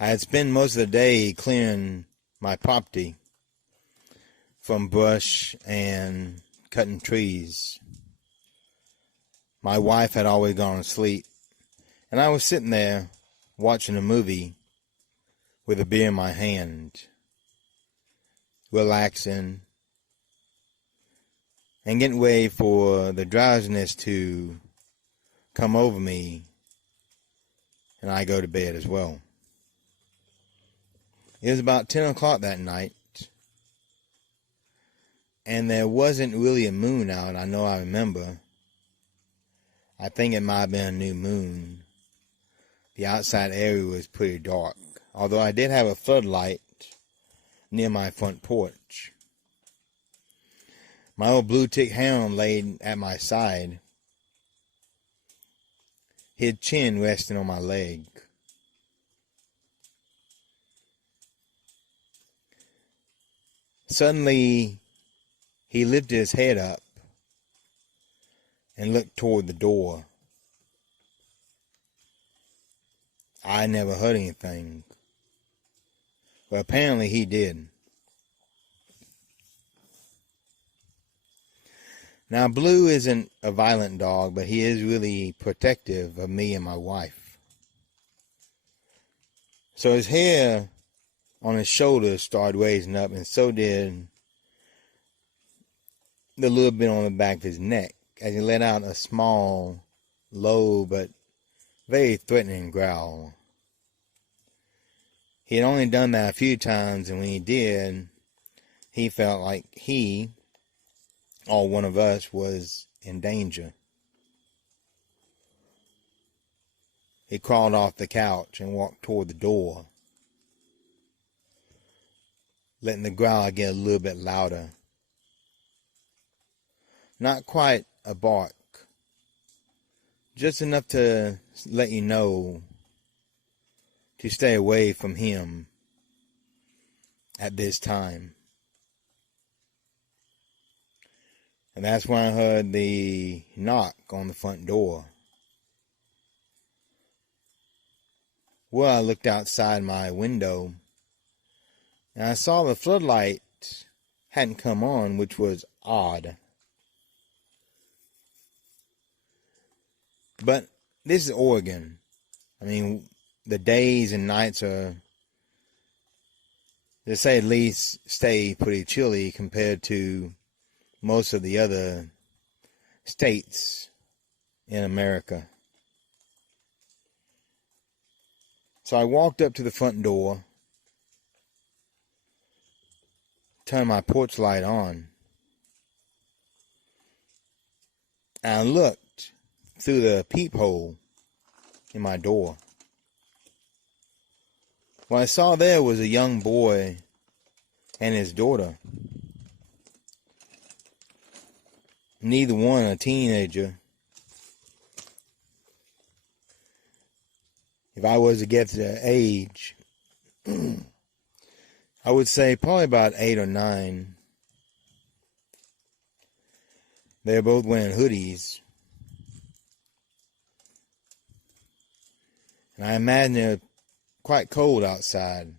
I had spent most of the day clearing my property from brush and cutting trees. My wife had always gone to sleep, and I was sitting there watching a movie with a beer in my hand, relaxing and getting ready for the drowsiness to come over me, and I go to bed as well. It was about 10 o'clock that night, and there wasn't really a moon out. I remember. I think it might have been a new moon. The outside area was pretty dark, although I did have a floodlight near my front porch. My old blue tick hound laid at my side, his chin resting on my leg. Suddenly, he lifted his head up and looked toward the door. I never heard anything, but apparently he did. Now, Blue isn't a violent dog, but he is really protective of me and my wife. So his hair on his shoulders started raising up, and so did the little bit on the back of his neck, as he let out a small, low, but very threatening growl. He had only done that a few times, and when he did, he felt like he, or one of us, was in danger. He crawled off the couch and walked toward the door, letting the growl get a little bit louder. Not quite a bark, just enough to let you know to stay away from him at this time. And that's when I heard the knock on the front door. Well, I looked outside my window, and I saw the floodlight hadn't come on, which was odd. But this is Oregon. I mean, the days and nights are, to say at least, stay pretty chilly compared to most of the other states in America. So I walked up to the front door, turned my porch light on, and I looked through the peephole in my door. What I saw there was a young boy and his daughter. Neither one a teenager. If I was to get to their age, I would say probably about 8 or 9. They're both wearing hoodies. And I imagine they're quite cold outside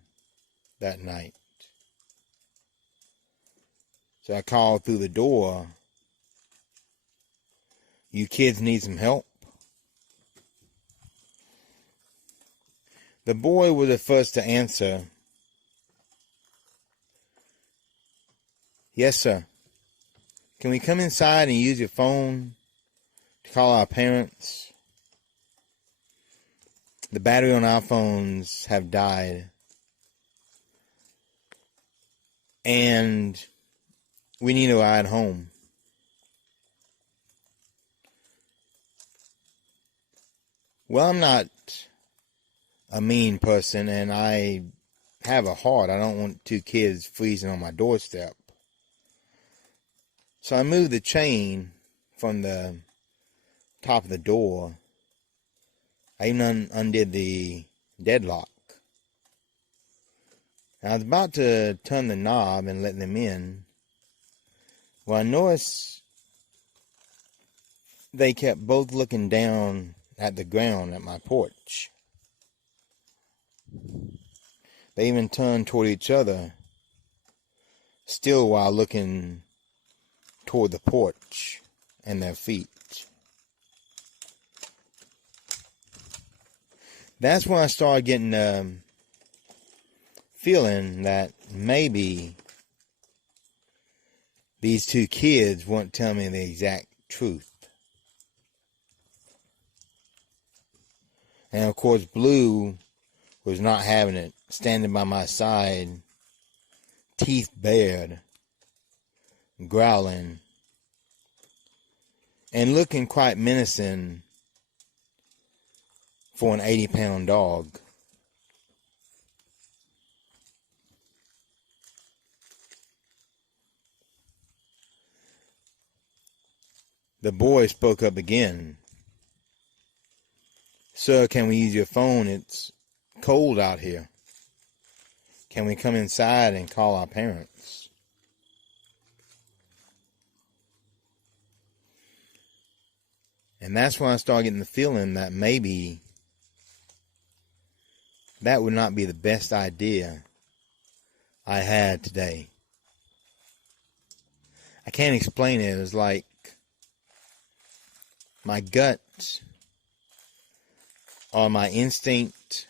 that night. So I called through the door, "You kids need some help?" The boy was the first to answer. "Yes, sir. Can we come inside and use your phone to call our parents? The battery on our phones have died, and we need a ride home." Well, I'm not a mean person, and I have a heart. I don't want 2 kids freezing on my doorstep. So I moved the chain from the top of the door. I even undid the deadlock. And I was about to turn the knob and let them in. Well, I noticed they kept both looking down at the ground at my porch. They even turned toward each other, still while looking toward the porch and their feet. That's when I started getting the feeling that maybe these two kids won't tell me the exact truth. And of course, Blue was not having it, standing by my side, teeth bared, growling, and looking quite menacing for an 80-pound dog. The boy spoke up again. "Sir, can we use your phone? It's cold out here. Can we come inside and call our parents?" And that's when I started getting the feeling that maybe that would not be the best idea I had today. I can't explain it. It was like my gut or my instinct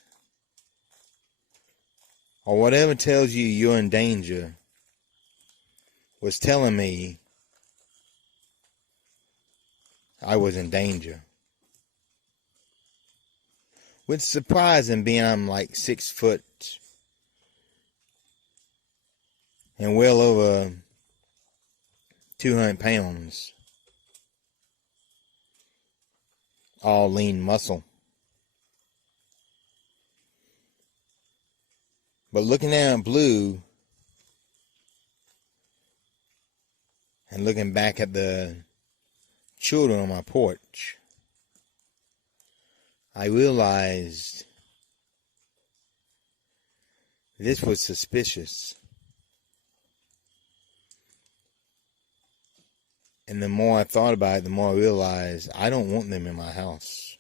or whatever tells you you're in danger was telling me I was in danger. Which is surprising, being I'm like 6 foot and well over 200 pounds. All lean muscle. But looking down at Blue and looking back at the children on my porch, I realized this was suspicious. And the more I thought about it, the more I realized I don't want them in my house.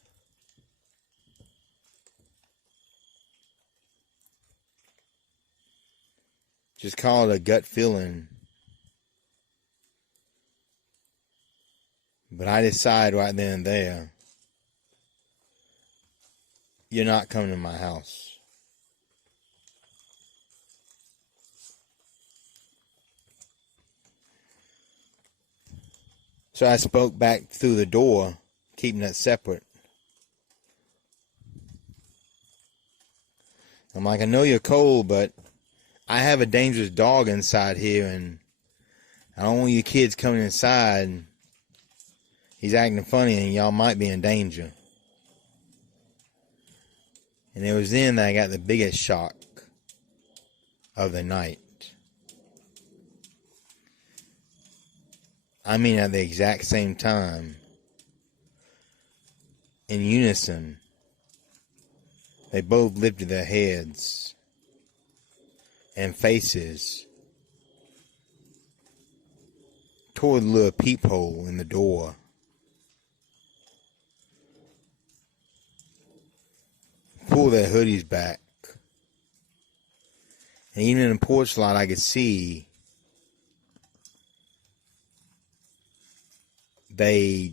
Just call it a gut feeling. But I decide right then and there, you're not coming to my house. So I spoke back through the door, keeping it separate. I'm like, "I know you're cold, but I have a dangerous dog inside here, and I don't want you kids coming inside. He's acting funny, and y'all might be in danger." And it was then that I got the biggest shock of the night. I mean, at the exact same time, in unison, they both lifted their heads and faces toward the little peephole in the door. Pull their hoodies back. And even in the porch light, I could see they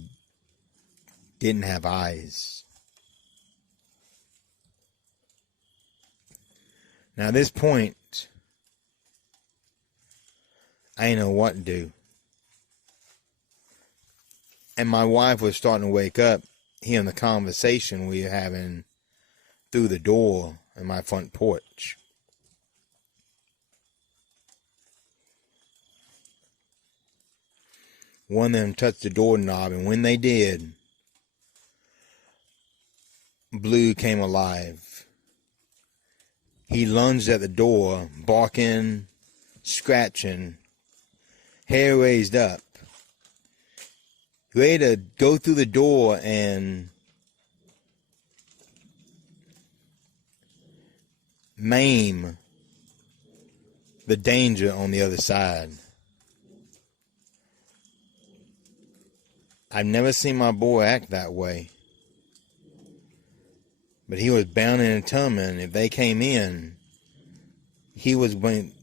didn't have eyes. Now, at this point, I didn't know what to do. And my wife was starting to wake up, hearing the conversation we were having through the door in my front porch. One of them touched the doorknob, and when they did, Blue came alive. He lunged at the door, barking, scratching, hair raised up, ready to go through the door and maim the danger on the other side. I've never seen my boy act that way. But he was bound and determined if they came in, he was going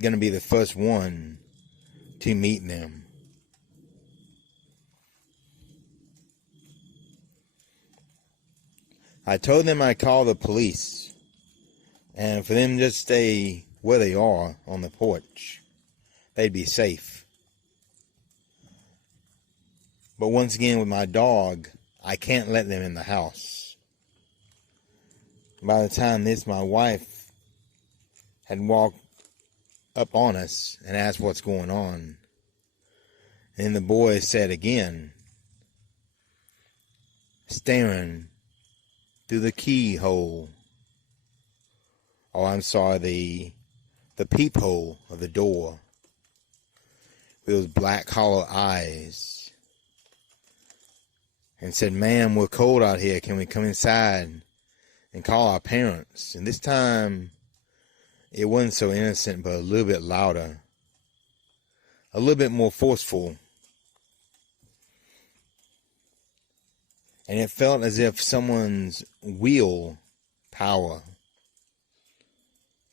to be the first one to meet them. I told them I'd call the police, and for them to just stay where they are on the porch. They'd be safe. But once again, with my dog, I can't let them in the house. By the time my wife had walked up on us and asked what's going on. And the boy said again, staring through the keyhole, the peephole of the door, with those black hollow eyes, and said, "Ma'am, we're cold out here. Can we come inside and call our parents?" And this time, it wasn't so innocent, but a little bit louder, a little bit more forceful. And it felt as if someone's will power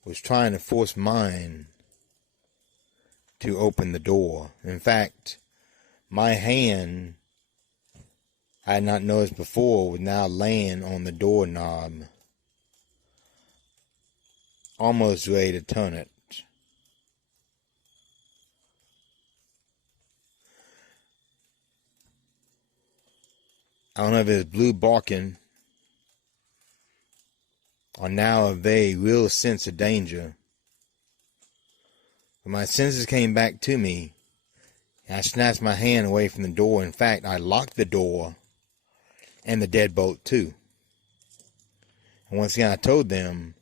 was trying to force mine to open the door. In fact, my hand, I had not noticed before, was now laying on the doorknob, almost ready to turn it. I don't know if it's Blue barking or now a very real sense of danger. But my senses came back to me, and I snatched my hand away from the door. In fact, I locked the door and the deadbolt too. And once again, I told them,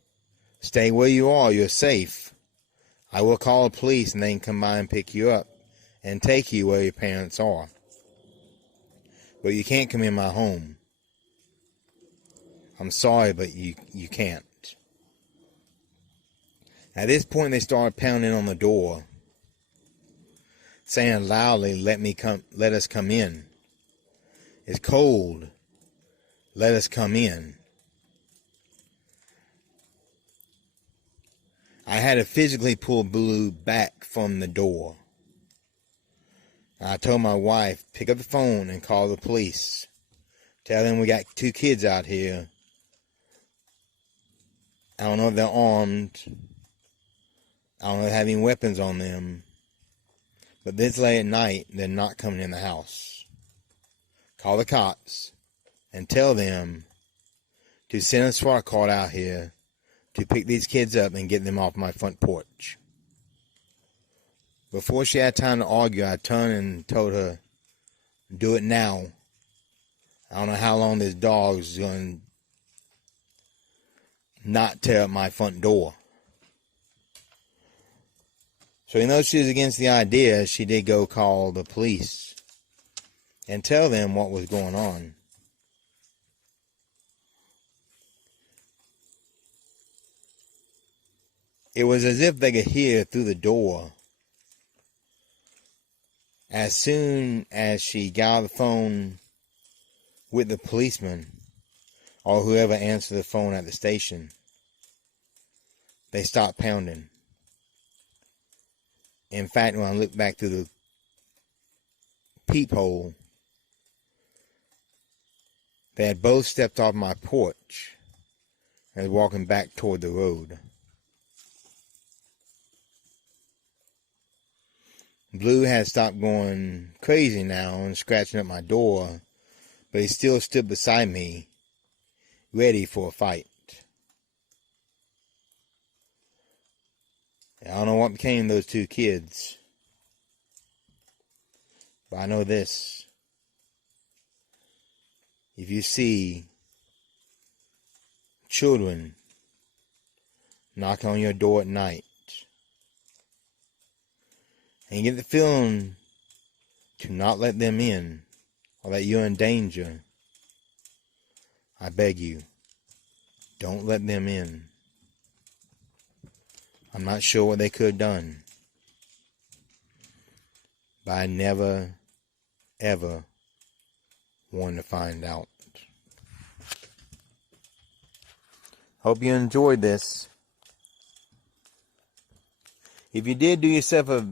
"Stay where you are, you're safe. I will call the police and they can come by and pick you up and take you where your parents are. But you can't come in my home. I'm sorry, but you can't." At this point, they started pounding on the door, saying loudly, let us come in. It's cold. Let us come in. I had to physically pull Blue back from the door. I told my wife, pick up the phone and call the police. Tell them we got 2 kids out here. I don't know if they're armed. I don't know if they have any weapons on them. But this late at night, they're not coming in the house. Call the cops and tell them to send a SWAT car out here to pick these kids up and get them off my front porch. Before she had time to argue, I turned and told her, do it now. I don't know how long this dog is going to not tear up my front door. So even though she was against the idea, she did go call the police and tell them what was going on. It was as if they could hear through the door. As soon as she got on the phone with the policeman or whoever answered the phone at the station, they stopped pounding. In fact, when I looked back through the peephole, they had both stepped off my porch and was walking back toward the road. Blue had stopped going crazy now and scratching at my door, but he still stood beside me, ready for a fight. I don't know what became of those 2 kids, but I know this. If you see children knocking on your door at night, and you get the feeling to not let them in, or that you're in danger, I beg you, don't let them in. I'm not sure what they could have done, but I never, ever wanted to find out. Hope you enjoyed this. If you did, do yourself a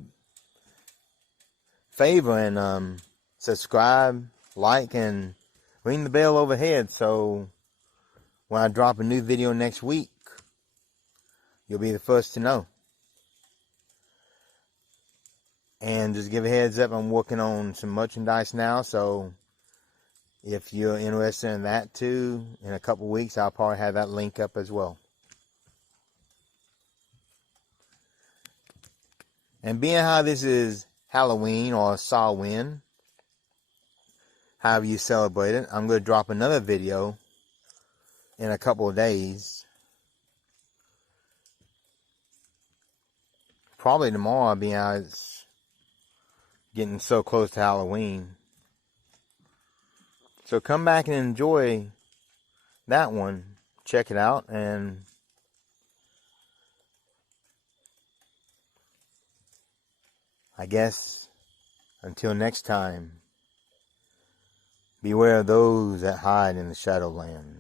favor and subscribe, like, and ring the bell overhead so when I drop a new video next week, you'll be the first to know. And just give a heads up, I'm working on some merchandise now, so if you're interested in that too, in a couple weeks, I'll probably have that link up as well. And being how this is Halloween or Samhain, however you celebrate it, I'm going to drop another video in a couple of days. Probably tomorrow, being how it's getting so close to Halloween. So come back and enjoy that one. Check it out, and I guess until next time, beware of those that hide in the Shadowlands.